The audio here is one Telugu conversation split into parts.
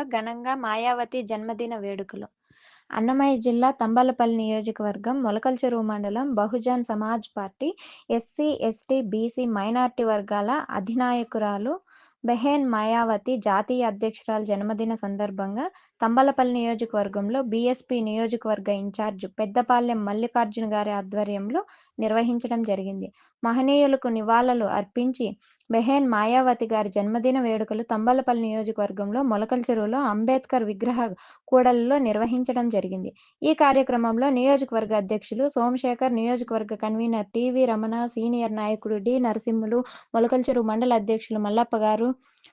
చెరువులో ఘనంగా మాయావతి జన్మదిన వేడుకలు. అన్నమయ్య జిల్లా తంబలపల్లి నియోజకవర్గం మొలకల్చెరువు మండలం Bahujan Samaj party SC ST BC minority వర్గాల అధినాయకురాలు బెహెన్ మాయావతి జాతీయ అధ్యక్షురాలు జన్మదిన సందర్భంగా తంబలపల్లి నియోజకవర్గంలో బీఎస్పీ నియోజకవర్గ ఇన్ఛార్జ్ పెద్దపాలెం మల్లికార్జున గారి ఆధ్వర్యంలో నిర్వహించడం జరిగింది. మహనీయులకు నివాళులు అర్పించి బెహెన్ మాయావతి గారి జన్మదిన వేడుకలు తంబలపల్లి నియోజకవర్గంలో మొలకల చెరువులో అంబేద్కర్ విగ్రహ కూడలిలో నిర్వహించడం జరిగింది. ఈ కార్యక్రమంలో నియోజకవర్గ అధ్యక్షులు సోమశేఖర్ నియోజకవర్గ కన్వీనర్ టివి రమణ సీనియర్ నాయకుడు డి నరసింహులు మొలకల చెరువు మండల అధ్యక్షులు మల్లప్ప గారు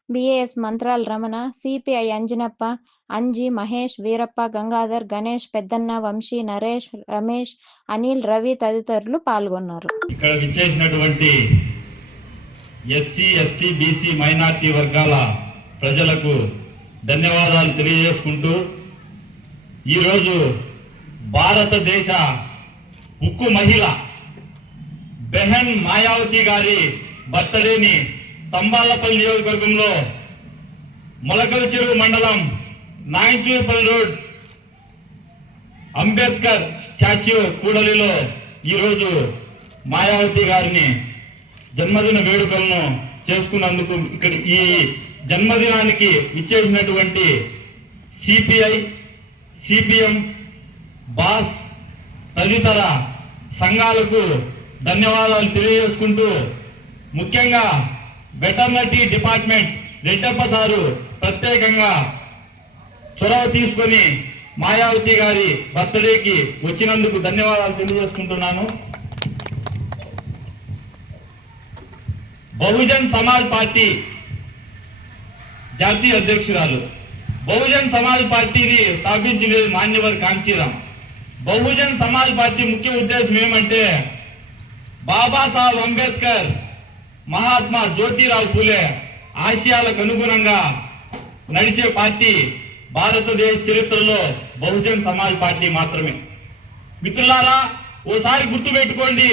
బిఏఎస్ మంత్రాల రమణ సిపిఐ అంజనప్ప అంజి మహేష్ వీరప్ప గంగాధర్ గణేష్ పెద్దన్న వంశీ నరేష్ రమేష్ అనిల్ రవి తదితరులు పాల్గొన్నారు. ఇక్కడ విచ్చేసినటువంటి ఎస్సీ ఎస్టీ బీసీ మైనార్టీ వర్గాల ప్రజలకు ధన్యవాదాలు తెలియజేసుకుంటూ ఈరోజు భారతదేశ ఉక్కు మహిళ బెహన్ మాయావతి గారి బర్త్డేని తంబాలపల్లి నియోజకవర్గంలో మొలకల చెరువు మండలం నాయంచూరుపల్లి రోడ్ అంబేద్కర్ స్టాచ్యూ కూడలిలో ఈరోజు మాయావతి గారిని జన్మదిన వేడుకలను చేసుకున్నందుకు ఇక్కడ ఈ జన్మదినానికి ఇచ్చేసినటువంటి సిపిఐ సిపిఎం బాస్ తదితర సంఘాలకు ధన్యవాదాలు తెలియజేసుకుంటూ ముఖ్యంగా వెటర్నరీ డిపార్ట్మెంట్ రెడ్డప్ప సారు ప్రత్యేకంగా చొరవ తీసుకొని మాయావతి గారి బర్త్డేకి వచ్చినందుకు ధన్యవాదాలు తెలియజేసుకుంటున్నాను. బహుజన్ సమాజ్ పార్టీ జాతీయ అధ్యక్షురాలు. బహుజన్ సమాజ్ పార్టీని స్థాపించలేదు మాన్యవర్ కాంశీరామ్ బహుజన్ సమాజ్ పార్టీ ముఖ్య ఉద్దేశం ఏమంటే బాబాసాహెబ్ అంబేద్కర్ మహాత్మా జ్యోతిరావు పూలే ఆశయాలకు అనుగుణంగా నడిచే పార్టీ భారతదేశ చరిత్రలో బహుజన్ సమాజ్ పార్టీ మాత్రమే. మిత్రులారా ఓసారి గుర్తుపెట్టుకోండి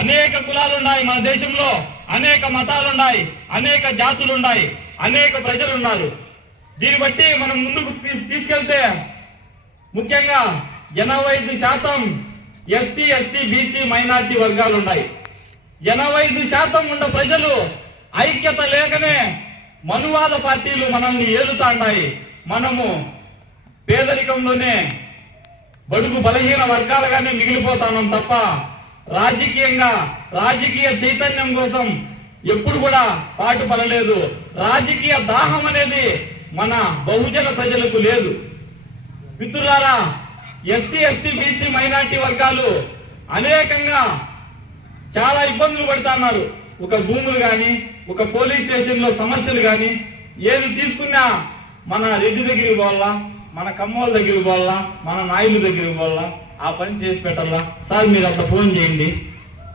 అనేక కులాలు ఉన్నాయి మన దేశంలో. అనేక మతాలున్నాయి అనేక జాతులు ఉన్నాయి అనేక ప్రజలు ఉన్నారు దీన్ని బట్టి మనం ముందుకు తీ- తీసుకెళ్తే ముఖ్యంగా ఎనభై ఐదు శాతం ఎస్సీ ఎస్టీ బీసీ మైనార్టీ వర్గాలు ఉన్నాయి ఎనభై ఐదు శాతం ఉన్న ప్రజలు ఐక్యత లేకనే మనువాద పార్టీలు మనల్ని ఏలుతాండాయి మనము పేదరికంలోనే బడుగు బలహీన వర్గాలుగానే మిగిలిపోతాం తప్ప రాజకీయంగా రాజకీయ చైతన్యం కోసం ఎప్పుడు కూడా పాటు పడలేదు రాజకీయ దాహం అనేది మన బహుజన ప్రజలకు లేదు. మిత్రులారా ఎస్సీ ఎస్టీ బీసీ మైనార్టీ వర్గాలు అనేకంగా చాలా ఇబ్బందులు పడుతున్నారు. ఒక భూములు కానీ ఒక పోలీస్ స్టేషన్లో సమస్యలు కానీ ఏది తీసుకున్నా మన రెడ్డి దగ్గరికి పోవాలా మన కమ్మోల దగ్గరికి పోవాలా మన నాయుల దగ్గరికి పోవాలా ఆ పని చేసి పెట్టాలా? సార్ మీరు అట్లా ఫోన్ చేయండి.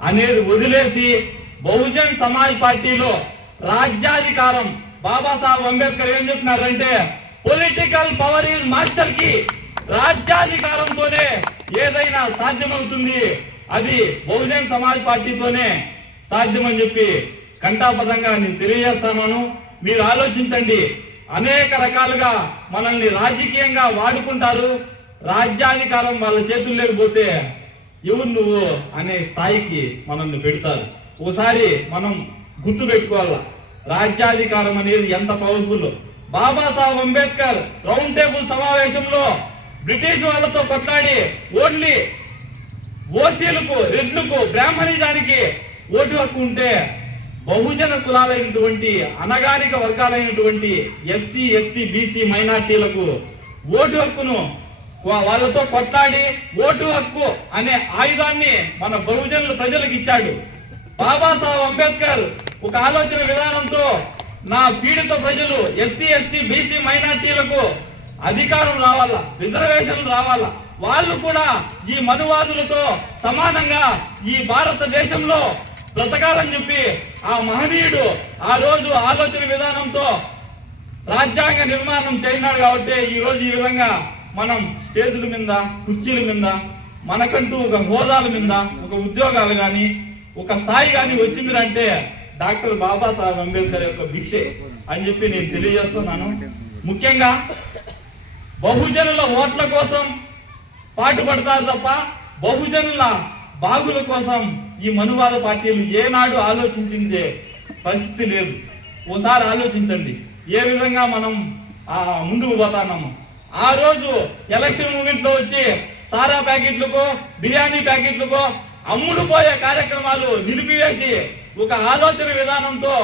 అనేది వదిలేసి బహుజన్ సమాజ్ పార్టీలో రాజ్యాధికారం బాబాసాహెబ్ అంబేద్కర్ ఏం చెప్పినారంటే పొలిటికల్ పవర్ ఈజ్ మాస్టర్కి రాజ్యాధికారంతోనే ఏదైనా సాధ్యమవుతుంది. అది బహుజన్ సమాజ్ పార్టీతోనే సాధ్యమని చెప్పి కంఠాపదంగా నేను తెలియజేస్తాను. మీరు ఆలోచించండి. అనేక రకాలుగా మనల్ని రాజకీయంగా వాడుకుంటారు. రాజ్యాధికారం వాళ్ళ చేతులు లేకపోతే ఎవరు నువ్వు అనే స్థాయికి మనల్ని పెడతారు. ఓసారి మనం గుర్తు పెట్టుకోవాలా. రాజ్యాధికారం అనేది ఎంత powerful Babasaheb Ambedkar round table సమావేశంలో బ్రిటిష్ వాళ్ళతో కొట్లాడి ఓన్లీ ఓసీలకు రెడ్లకు బ్రాహ్మణిజానికి ఓటు హక్కు ఉంటే బహుజన కులాలైనటువంటి అనగారిక వర్గాలైనటువంటి ఎస్సీ ఎస్టీ బీసీ మైనార్టీలకు ఓటు హక్కును వాళ్ళతో కొట్లాడి ఓటు హక్కు అనే ఆయుధాన్ని మన బహుజనులు ప్రజలకు ఇచ్చాడు. బాబాసాహెబ్ అంబేద్కర్ ఒక ఆలోచన విధానంతో నా పీడిత ప్రజలు ఎస్సీ ఎస్టీ బీసీ మైనార్టీలకు అధికారం రావాలా? రిజర్వేషన్లు రావాలా? వాళ్ళు కూడా ఈ మనువాదులతో సమానంగా ఈ భారతదేశంలో బ్రతకాలని చెప్పి ఆ మహనీయుడు ఆ రోజు ఆలోచన విధానంతో రాజ్యాంగ నిర్మాణం చేసినాడు కాబట్టి ఈ రోజు ఈ విధంగా మనం స్టేజుల మీద కుర్చీల మీద మనకంటూ ఒక హోదాల మీద ఒక ఉద్యోగాలు కానీ ఒక స్థాయి కానీ వచ్చిందంటే డాక్టర్ బాబాసాహెబ్ అంబేద్కర్ యొక్క భిక్షే అని చెప్పి నేను తెలియజేస్తున్నాను. ముఖ్యంగా బహుజనుల ఓట్ల కోసం పాటుపడతారు తప్ప బహుజనుల బాగుల కోసం ఈ మనువాద పార్టీలు ఏనాడు ఆలోచించిందే పరిస్థితి లేదు. ఓసారి ఆలోచించండి. ఏ విధంగా మనం ముందుకు పోతున్నాము. ఆ రోజు ఎలక్షన్ మూమెంట్లో వచ్చి సారా ప్యాకెట్లకు బిర్యానీ ప్యాకెట్లకు అమ్ముడు పోయే కార్యక్రమాలు నిలిపివేసి ఒక ఆలోచన విధానంతో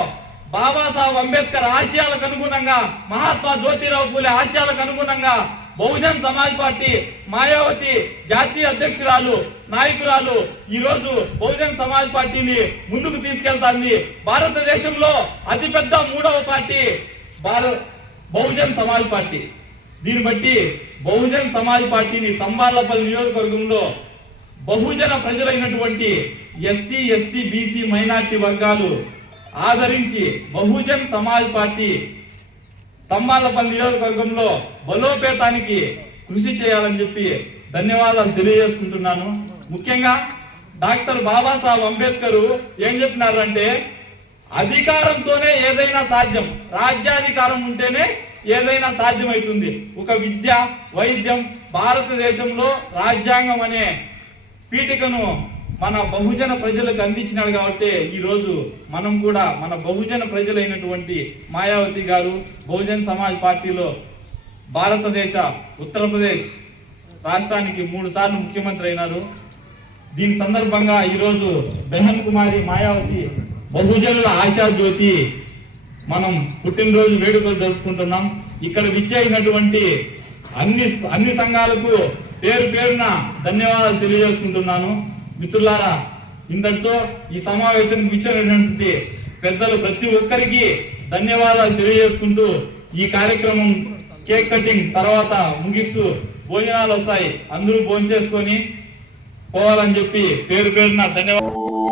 బాబాసాహెబ్ అంబేద్కర్ ఆశయాలకు అనుగుణంగా మహాత్మా జ్యోతిరావు పూలే ఆశయాలకు అనుగుణంగా బహుజన్ సమాజ్ పార్టీ మాయావతి జాతీయ అధ్యక్షురాలు నాయకురాలు ఈ రోజు బహుజన్ సమాజ్ పార్టీని ముందుకు తీసుకెళ్తాంది. భారతదేశంలో అతిపెద్ద మూడవ పార్టీ భారత్ బహుజన్ సమాజ్ పార్టీ. దీన్ని బట్టి బహుజన్ సమాజ్ పార్టీని సంబాలపల్లి నియోజకవర్గంలో బహుజన ప్రజలైనటువంటి ఎస్సీ ఎస్టీ బీసీ మైనార్టీ వర్గాలు ఆదరించి బహుజన్ సమాజ్ పార్టీ తంబాలపల్లి నియోజకవర్గంలో బలోపేతానికి కృషి చేయాలని చెప్పి ధన్యవాదాలు తెలియజేసుకుంటున్నాను. ముఖ్యంగా డాక్టర్ బాబాసాహెబ్ అంబేద్కర్ ఏం చెప్పినారంటే అధికారంతోనే ఏదైనా సాధ్యం రాజ్యాధికారం ఉంటేనే ఏదైనా సాధ్యమవుతుంది ఒక విద్య వైద్యం భారతదేశంలో రాజ్యాంగం అనే పీఠికను మన బహుజన ప్రజలకు అందించినాడు కాబట్టి ఈ రోజు మనం కూడా మన బహుజన ప్రజలైనటువంటి మాయావతి గారు బహుజన్ సమాజ్ పార్టీలో భారతదేశ ఉత్తరప్రదేశ్ రాష్ట్రానికి మూడు సార్లు ముఖ్యమంత్రి అయినారు. దీని సందర్భంగా ఈరోజు బెహన్ కుమారి మాయావతి బహుజనుల ఆశా జ్యోతి మనం పుట్టినరోజు వేడుకలు జరుపుకుంటున్నాం. ఇక్కడ విచ్చేసినటువంటి అన్ని అన్ని సంఘాలకు పేరు పేరున ధన్యవాదాలు తెలియజేసుకుంటున్నాను. మిత్రులారా ఇంతటితో ఈ సమావేశానికి విచ్చేసినటువంటి పెద్దలు ప్రతి ఒక్కరికి ధన్యవాదాలు తెలియజేసుకుంటూ ఈ కార్యక్రమం కేక్ కటింగ్ తర్వాత ముగిస్తూ భోజనాలు వస్తాయి. అందరూ భోజనం చేసుకొని పోవాలని చెప్పి పేరు పేరున ధన్యవాదాలు.